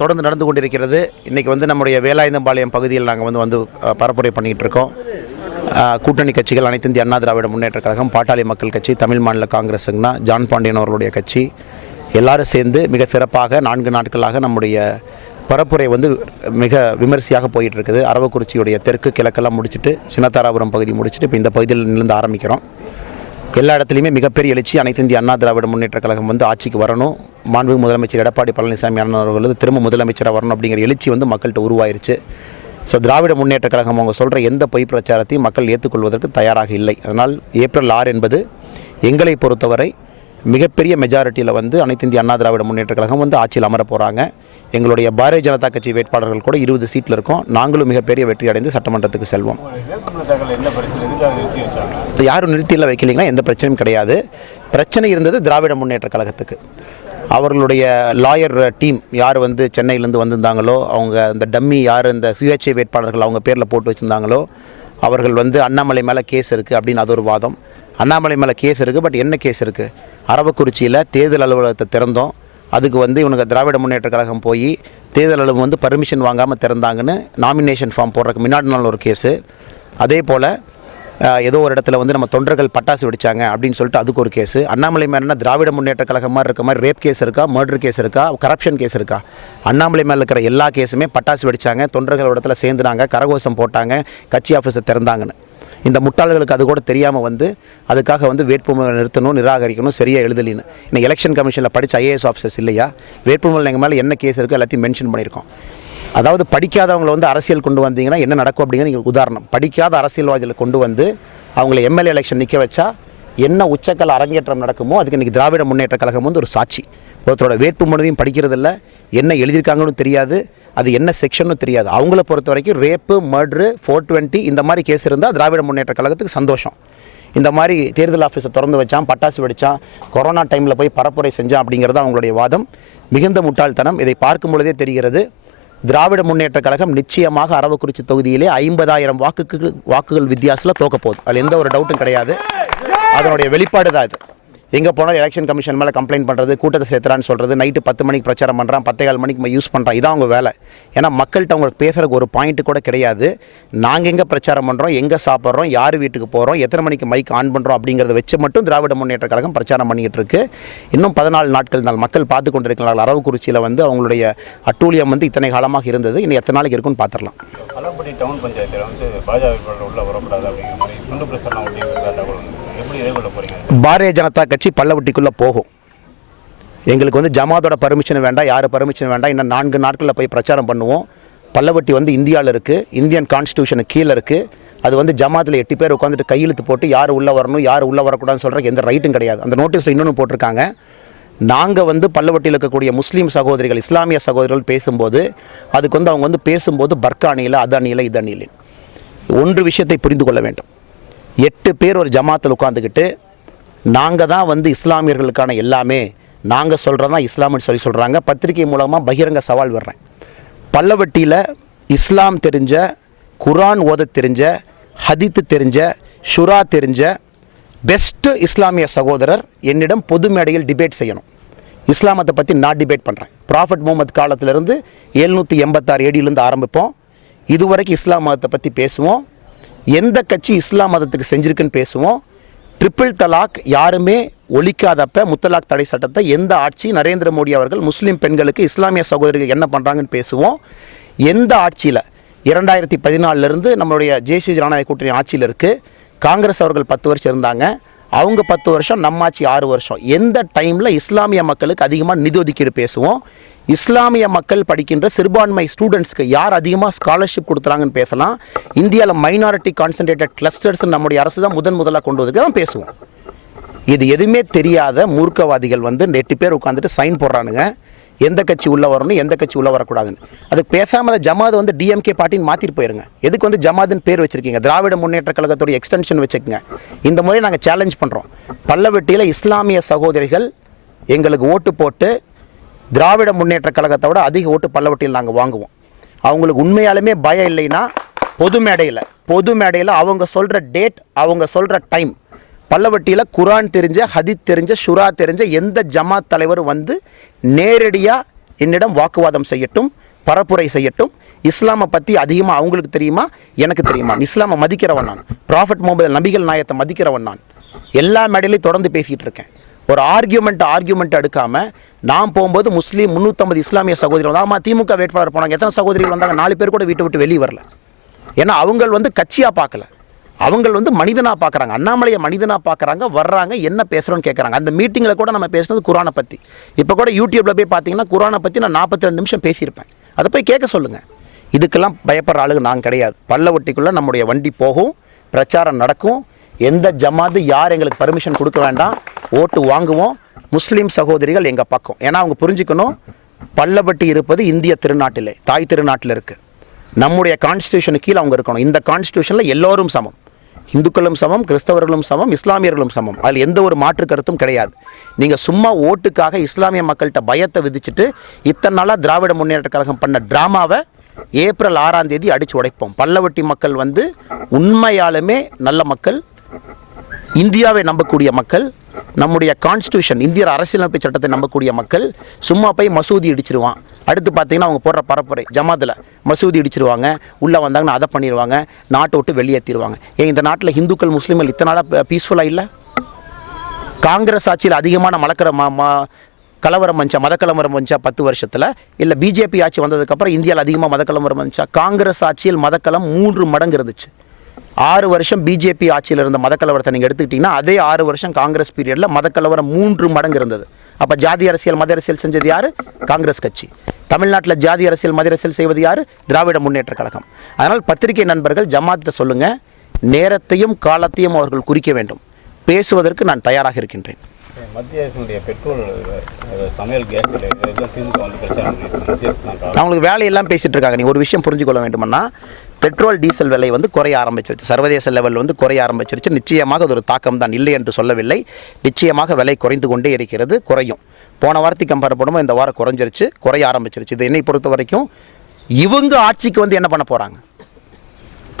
தொடர்ந்து நடந்து கொண்டிருக்கிறது. இன்றைக்கி வந்து நம்முடைய வேலாயுதம்பாளையம் பகுதியில் நாங்கள் வந்து வந்து பரப்புரை பண்ணிகிட்டு இருக்கோம். கூட்டணி கட்சிகள் அனைத்து இந்திய அண்ணா திராவிட முன்னேற்ற கழகம் பாட்டாளி மக்கள் கட்சி தமிழ் மாநில காங்கிரஸுங்கன்னா ஜான் பாண்டியன் அவர்களுடைய கட்சி. எல்லாரும் சேர்ந்து மிக சிறப்பாக நான்கு நாட்களாக நம்முடைய பரப்புரை வந்து மிக விமரிசையாக போயிட்டு இருக்குது அரவக்குறிச்சியுடைய தெற்கு கிழக்கெல்லாம் முடிச்சுட்டு சின்னத்தாராபுரம் பகுதி முடிச்சுட்டு இப்போ இந்த பகுதியிலிருந்து ஆரம்பிக்கிறோம். எல்லா இடத்துலையுமே மிகப்பெரிய எழுச்சி. அனைத்து இந்திய அண்ணா திராவிட முன்னேற்ற கழகம் வந்து ஆட்சிக்கு வரணும். மாண்பு முதலமைச்சர் எடப்பாடி பழனிசாமி அண்ணன் அவர்கள் வந்து திரும்ப முதலமைச்சராக வரணும் அப்படிங்கிற எழுச்சி வந்து மக்கள்கிட்ட உருவாயிருச்சு. ஸோ திராவிட முன்னேற்ற கழகம் அவங்க சொல்கிற எந்த பொய் பிரச்சாரத்தையும் மக்கள் ஏற்றுக்கொள்வதற்கு தயாராக இல்லை. அதனால் ஏப்ரல் ஆறு என்பது எங்களை பொறுத்தவரை மிகப்பெரிய மெஜாரிட்டியில் வந்து அனைத்து இந்திய அண்ணா திராவிட முன்னேற்ற கழகம் வந்து ஆட்சியில் அமர போகிறாங்க எங்களுடைய பாரதிய ஜனதா கட்சி வேட்பாளர்கள் கூட இருபது சீட்டில் இருக்கோம். நாங்களும் மிகப்பெரிய வெற்றி அடைந்து சட்டமன்றத்துக்கு செல்வோம். அதை யாரும் நிறுத்தியில் வைக்கலைங்கன்னா எந்த பிரச்சனையும் கிடையாது. பிரச்சனை இருந்தது திராவிட முன்னேற்ற கழகத்துக்கு. அவர்களுடைய லாயர் டீம் யார் வந்து சென்னையிலேருந்து வந்திருந்தாங்களோ அவங்க அந்த டம்மி யார் இந்த சுயேட்சை வேட்பாளர்கள் அவங்க பேரில் போட்டு வச்சுருந்தாங்களோ அவர்கள் வந்து அண்ணாமலை மேலே கேஸ் இருக்குது அப்படின்னு அது ஒரு வாதம். அண்ணாமலை மேலே கேஸ் இருக்குது பட் என்ன கேஸ் இருக்குது அரவக்குறிச்சியில் தேர்தல் அலுவலகத்தை திறந்தோம். அதுக்கு வந்து இவனுக்கு திராவிட முன்னேற்ற கழகம் போய் தேர்தல் அலுவலகம் வந்து பர்மிஷன் வாங்காமல் திறந்தாங்கன்னு நாமினேஷன் ஃபார்ம் போடுறதுக்கு முன்னாடி நாள் ஒரு கேஸு அதே போல் ஏதோ ஒரு இடத்துல வந்து நம்ம தொண்டர்கள் பட்டாசு வெடிச்சாங்க அப்படின்னு சொல்லிட்டு அதுக்கு ஒரு கேஸு அண்ணாமலை மேலே திராவிட முன்னேற்ற கழகம் மாதிரி இருக்க மாதிரி ரேப் கேஸ் இருக்கா மர்டர் கேஸ் இருக்கா கரப்ஷன் கேஸ் இருக்கா? அண்ணாமலை மேலே இருக்கிற எல்லா கேஸுமே பட்டாசு வெடிச்சாங்க தொண்டர்கள் இடத்துல சேர்ந்துனாங்க கரகோஷம் போட்டாங்க கட்சி ஆஃபீஸை திறந்தாங்கன்னு. இந்த முட்டாள்களுக்கு அது கூட தெரியாமல் வந்து அதுக்காக வந்து வேட்புமனு நிறுத்தணும் நிராகரிக்கணும் சரியாக எழுதலின்னு. இன்னும் எலெக்ஷன் கமிஷனில் படித்த ஐஏஎஸ் ஆஃபீஸர்ஸ் இல்லையா? வேட்புமனு எங்கள் மேலே என்ன கேஸ் இருக்கோ எல்லாத்தையும் மென்ஷன் பண்ணியிருக்கோம். அதாவது படிக்காதவங்களை வந்து அரசியல் கொண்டு வந்தீங்கன்னா என்ன நடக்கும் அப்படிங்கிற உதாரணம். படிக்காத அரசியல்வாதிகளை கொண்டு வந்து அவங்கள எம்எல்ஏ எலெக்ஷன் நிற்க வச்சா என்ன உச்சக்கல அரங்கேற்றம் நடக்குமோ அதுக்கு இன்றைக்கி திராவிட முன்னேற்ற கழகம் வந்து ஒரு சாட்சி. ஒருத்தரோட வேட்பு மனுவையும் படிக்கிறதில்ல. என்ன எழுதியிருக்காங்கன்னு தெரியாது. அது என்ன செக்ஷனும் தெரியாது. அவங்கள பொறுத்த வரைக்கும் ரேப்பு மர்ட்ரு ஃபோர் டுவெண்ட்டி இந்த மாதிரி கேஸ் இருந்தால் திராவிட முன்னேற்ற கழகத்துக்கு சந்தோஷம். இந்த மாதிரி தேர்தல் ஆஃபீஸை திறந்து வச்சான் பட்டாசு வெடிச்சான் கொரோனா டைமில் போய் பரப்புரை செஞ்சான் அப்படிங்கிறது அவங்களுடைய வாதம். மிகுந்த முட்டாள்தனம். இதை பார்க்கும் பொழுதே தெரிகிறது. திராவிட முன்னேற்ற கழகம் நிச்சயமாக அரவக்குறிச்சி தொகுதியிலே ஐம்பதாயிரம் வாக்குகள் வாக்குகள் வித்தியாசத்தில் தோக்க போகுது. அதில் எந்த ஒரு டவுட்டும் கிடையாது. அதனுடைய வெளிப்பாடு தான் இது. எங்கே போனால் எலெக்ஷன் கமிஷன் மேலே கம்ப்ளைண்ட் பண்ணுறது கூட்டத்தை சேர்த்துறான்னு சொல்கிறது நைட்டு பத்து மணிக்கு பிரச்சாரம் பண்ணுறான் பத்தே கால் மணிக்கு யூஸ் பண்ணுறான் இதான் அவங்க வேலை. ஏன்னா மக்கள்கிட்ட அவங்களுக்கு பேசுகிறதுக்கு ஒரு பாயிண்ட்டு கூட கிடையாது. நாங்கள் எங்கே பிரச்சாரம் பண்ணுறோம் எங்கே சாப்பிட்றோம் யார் வீட்டுக்கு போகிறோம் எத்தனை மணிக்கு மைக் ஆன் பண்ணுறோம் அப்படிங்கிறத வச்சு மட்டும் திராவிட முன்னேற்ற கழகம் பிரச்சாரம் பண்ணிகிட்டு இருக்கு. இன்னும் பதினாலு நாட்கள் நாள் மக்கள் பார்த்து கொண்டிருக்கிறார்கள். அரவக்குறிச்சியில் வந்து அவங்களுடைய அட்டூழியம் வந்து இத்தனை காலமாக இருந்தது. இன்னும் எத்தனை நாளைக்கு இருக்குன்னு பார்த்துடலாம். பலப்படி டவுன் பஞ்சாயத்தில் வந்து பாஜக உள்ள வரக்கூடாது அப்படிங்கிற மாதிரி குண்டு பிரசரணம் அப்படிங்கிற தகவல் எப்படி எதிர்கொள்ள போகிறீங்க பாரதிய ஜனதா கட்சி பல்லவட்டிக்குள்ளே போகும். எங்களுக்கு வந்து ஜமாத்தோட பர்மிஷன் வேண்டாம் யார் பர்மிஷன் வேண்டாம் இன்னும் நான்கு நாட்களில் போய் பிரச்சாரம் பண்ணுவோம். பல்லவட்டி வந்து இந்தியாவில் இருக்குது இந்தியன் கான்ஸ்டியூஷனுக்கு கீழே இருக்குது அது வந்து ஜமாத்தில் எட்டு பேர் உட்காந்துட்டு கையெழுத்து போட்டு யார் உள்ளே வரணும் யார் உள்ளே வரக்கூடாதுன்னு சொல்கிற எந்த ரைட்டும் கிடையாது. அந்த நோட்டீஸில் இன்னொன்று போட்டிருக்காங்க. நாங்கள் வந்து பல்லவட்டியில் இருக்கக்கூடிய முஸ்லீம் சகோதரிகள் இஸ்லாமிய சகோதரிகள் பேசும்போது அதுக்கு வந்து அவங்க வந்து பேசும்போது பர்கா அணியில் அது அணியில் இது அணியில் ஒன்று விஷயத்தை புரிந்து கொள்ள வேண்டும். எட்டு பேர் ஒரு ஜமாத்தில் உட்காந்துக்கிட்டு நாங்கள் தான் வந்து இஸ்லாமியர்களுக்கான எல்லாமே. நாங்கள் சொல்கிறது தான் இஸ்லாம்னு சொல்லி சொல்கிறாங்க பத்திரிகை மூலமாக பகிரங்க சவால் வர்றேன் பல்லவட்டியில் இஸ்லாம் தெரிஞ்ச குரான் ஓத தெரிஞ்ச ஹதித்து தெரிஞ்ச ஷுரா தெரிஞ்ச பெஸ்ட்டு இஸ்லாமிய சகோதரர் என்னிடம் பொது மேடையில் டிபேட் செய்யணும். இஸ்லாமத்தை பற்றி நான் டிபேட் பண்ணுறேன் ப்ராஃபட் முகமது காலத்திலேருந்து எழுநூற்றி எண்பத்தாறு ஏடியிலேருந்து ஆரம்பிப்போம். இதுவரைக்கும் இஸ்லாம் மதத்தை பற்றி பேசுவோம். எந்த கட்சி இஸ்லாம் மதத்துக்கு செஞ்சுருக்குன்னு பேசுவோம். ட்ரிபிள் தலாக் யாருமே ஒழிக்காதப்ப முத்தலாக் தடை சட்டத்தை எந்த ஆட்சி நரேந்திர மோடி அவர்கள் முஸ்லீம் பெண்களுக்கு இஸ்லாமிய சகோதரிகள் என்ன பண்ணுறாங்கன்னு பேசுவோம். எந்த ஆட்சியில்? இரண்டாயிரத்தி பதினாலிருந்து நம்மளுடைய தேசிய ஜனநாயக கூட்டணி ஆட்சியில் இருக்குது காங்கிரஸ் அவர்கள் பத்து வருஷம் இருந்தாங்க. அவங்க பத்து வருஷம் நம்மாச்சி ஆறு வருஷம். எந்த டைமில் இஸ்லாமிய மக்களுக்கு அதிகமாக நிதி ஒதுக்கீடு பேசுவோம்? இஸ்லாமிய மக்கள் படிக்கின்ற சிறுபான்மை ஸ்டூடெண்ட்ஸ்க்கு யார் அதிகமாக ஸ்காலர்ஷிப் கொடுக்குறாங்கன்னு பேசலாம். இந்தியாவில் மைனாரிட்டி கான்சன்ட்ரேட்டட் கிளஸ்டர்ஸ் நம்முடைய அரசு தான் முதன் முதலாக கொண்டு வந்து தான் பேசுவோம். இது எதுவுமே தெரியாத மூர்க்கவாதிகள் வந்து எட்டு பேர் உட்காந்துட்டு சைன் போடுறானுங்க. எந்த கட்சி உள்ளே வரணும் எந்த கட்சி உள்ளே வரக்கூடாதுன்னு. அதுக்கு பேசாமல் ஜமாத் வந்து டிஎம்கே பார்ட்டின்னு மாற்றிட்டு போயிருங்க. எதுக்கு வந்து ஜமாத்னு பேர் வச்சுருக்கீங்க? திராவிட முன்னேற்ற கழகத்துடைய எக்ஸ்டென்ஷன் வச்சுக்கோங்க. இந்த முறை நாங்கள் சேலஞ்ச் பண்ணுறோம் பல்லவெட்டியில் இஸ்லாமிய சகோதரிகள் எங்களுக்கு ஓட்டு போட்டு திராவிட முன்னேற்ற கழகத்தை விட அதிக ஓட்டு பல்லவட்டியில் நாங்கள் வாங்குவோம். அவங்களுக்கு உண்மையாலுமே பயம் இல்லைன்னா பொது மேடையில் பொது மேடையில் அவங்க சொல்கிற டேட் அவங்க சொல்கிற டைம் பல்லவட்டியில் குரான் தெரிஞ்ச ஹதித் தெரிஞ்ச ஷுரா தெரிஞ்ச எந்த ஜமாத் தலைவர் வந்து நேரடியாக என்னிடம் வாக்குவாதம் செய்யட்டும் பரப்புரை செய்யட்டும். இஸ்லாமை பற்றி அதிகமாக அவங்களுக்கு தெரியுமா? எனக்கு தெரியுமா? இஸ்லாமை மதிக்கிறவன் நான். ப்ராஃபட் முகமது நபிகள் நாயத்தை மதிக்கிறவன் நான். எல்லா மேடையிலையும் தொடர்ந்து பேசிகிட்டு இருக்கேன். ஒரு ஆர்கியூமெண்ட் ஆர்கியூமெண்ட் எடுக்காமல் நான் போகும்போது முஸ்லீம் முந்நூற்றம்பது இஸ்லாமிய சகோதரிகள் வந்து ஆமாம் திமுக வேட்பாளர் போனாங்க. எத்தனை சகோதரிகள் வந்தாங்க? நாலு பேர் கூட வீட்டை விட்டு வெளியே வரல. ஏன்னா அவங்கள் வந்து கட்சியாக பார்க்கல. அவங்கள் வந்து மனிதனாக பார்க்குறாங்க அண்ணாமலையை மனிதனாக பார்க்குறாங்க வர்றாங்க என்ன பேசுகிறோன்னு கேட்குறாங்க அந்த மீட்டிங்கில் கூட நம்ம பேசுனது குரானை பற்றி இப்போ கூட யூடியூப்பில் போய் பார்த்தீங்கன்னா குரானை பற்றி நான் நாற்பத்தி ரெண்டு நிமிஷம் பேசியிருப்பேன். அதை போய் கேட்க சொல்லுங்கள் இதுக்கெல்லாம் பயப்படுற ஆளுங்க நான் கிடையாது. பல்லவட்டிக்குள்ளே நம்முடைய வண்டி போகும் பிரச்சாரம் நடக்கும். எந்த ஜமாத்து யார் எங்களுக்கு பர்மிஷன் கொடுக்க வேண்டாம் ஓட்டு வாங்குவோம். முஸ்லீம் சகோதரிகள் எங்கள் பக்கம். ஏன்னா அவங்க புரிஞ்சுக்கணும் பல்லவட்டி இருப்பது இந்திய திருநாட்டிலே தாய் திருநாட்டில் இருக்குது நம்முடைய கான்ஸ்டியூஷனுக்கு கீழே அவங்க இருக்கணும். இந்த கான்ஸ்டியூஷனில் எல்லோரும் சமம். இந்துக்களும் சமம் கிறிஸ்தவர்களும் சமம் இஸ்லாமியர்களும் சமம். அதில் எந்த ஒரு மாற்று கருத்தும் கிடையாது. நீங்கள் சும்மா ஓட்டுக்காக இஸ்லாமிய மக்கள்கிட்ட பயத்தை விதிச்சுட்டு இத்தனை நாளாக திராவிட முன்னேற்ற கழகம் பண்ண ட்ராமாவை ஏப்ரல் ஆறாம் தேதி அடித்து உடைப்போம். பல்லவட்டி மக்கள் வந்து உண்மையாலுமே நல்ல மக்கள் இந்தியாவை நம்பக்கூடிய மக்கள் நம்முடைய கான்ஸ்டியூஷன் இந்திய அரசியலமைப்பு சட்டத்தை நம்பக்கூடிய மக்கள் சும்மா போய் மசூதி இடிச்சிருவான். அடுத்து பார்த்தீங்கன்னா அவங்க போடுற பரப்புரை ஜமாத்தில் மசூதி இடிச்சிருவாங்க உள்ளே வந்தாங்கன்னா அதை பண்ணிடுவாங்க நாட்டை விட்டு வெளியேற்றிடுவாங்க ஏன் இந்த நாட்டில் இந்துக்கள் முஸ்லீம்கள் இத்தனை நாளாக பீஸ்ஃபுல்லாக இல்லை? காங்கிரஸ் ஆட்சியில் அதிகமான மலக்கிற ம ம- கலவரம் வந்துச்சா மத கலவரம் வந்துச்சா பத்து வருஷத்தில்? இல்லை பிஜேபி ஆட்சி வந்ததுக்கப்புறம் இந்தியாவில் அதிகமாக மத கலவரம் வந்துச்சா? காங்கிரஸ் ஆட்சியில் மதக்கலம் மூன்று மடங்கு இருந்துச்சு. ஆறு வருஷம் பிஜேபி ஆட்சியில் இருந்த மதக்கலவரத்தை நீங்கள் எடுத்துக்கிட்டிங்கன்னா அதே ஆறு வருஷம் காங்கிரஸ் பீரியடில் மதக்கலவரம் மூன்று மடங்கு இருந்தது. அப்போ ஜாதி அரசியல் மத அரசியல் செஞ்சது யார்? காங்கிரஸ் கட்சி. தமிழ்நாட்டில் ஜாதி அரசியல் மத அரசியல் செய்வது யார்? திராவிட முன்னேற்ற கழகம். அதனால் பத்திரிகை நண்பர்கள் ஜமாத்தை சொல்லுங்கள் நேரத்தையும் காலத்தையும் அவர்கள் குறிக்க வேண்டும். பேசுவதற்கு நான் தயாராக இருக்கின்றேன். மத்திய அரசினுடைய பெட்ரோல் சமையல் கேஸ் அவங்களுக்கு வேலையெல்லாம் பேசிட்டு இருக்காங்க. நீ ஒரு விஷயம் புரிஞ்சுக்கொள்ள வேண்டும்னா பெட்ரோல் டீசல் விலை வந்து குறைய ஆரம்பிச்சிருச்சு. சர்வதேச லெவலில் வந்து குறைய ஆரம்பிச்சிருச்சு. நிச்சயமாக அது ஒரு தாக்கம் தான். இல்லை என்று சொல்லவில்லை. நிச்சயமாக விலை குறைந்து கொண்டே இருக்கிறது குறையும். போன வாரத்துக்கு கம்பேர் பண்ணும்போது இந்த வாரம் குறைஞ்சிருச்சு குறைய ஆரம்பிச்சிருச்சு. இது என்னை பொறுத்த வரைக்கும் இவங்க ஆட்சிக்கு வந்து என்ன பண்ண போகிறாங்க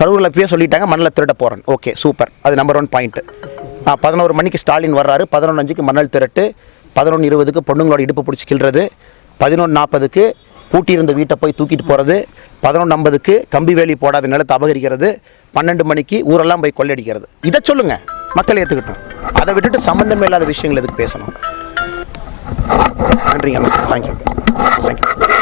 கரூரில் இப்பயே சொல்லிட்டாங்க மண்ணில் திருட போகிறேன் ஓகே சூப்பர் அது நம்பர் ஒன் பாயிண்ட்டு பதினோரு மணிக்கு ஸ்டாலின் வர்றாரு. பதினொன்று அஞ்சுக்கு மணல் திரட்டு. பதினொன்று இருபதுக்கு பொண்ணுங்களோட இடுப்பு பிடிச்சி கிள்றது. பதினொன்று நாற்பதுக்கு பூட்டியிருந்த வீட்டை போய் தூக்கிட்டு போகிறது பதினொன்று ஐம்பதுக்கு கம்பி வேலி போடாத நிலத்தை அபகரிக்கிறது பன்னெண்டு மணிக்கு ஊரெல்லாம் போய் கொள்ளையடிக்கிறது இதை சொல்லுங்கள் மக்கள் ஏற்றுக்கிட்டோம் அதை விட்டுட்டு சம்மந்தமே இல்லாத விஷயங்கள் எதுக்கு பேசணும்? நன்றிங்க தேங்க்யூ தேங்க்யூ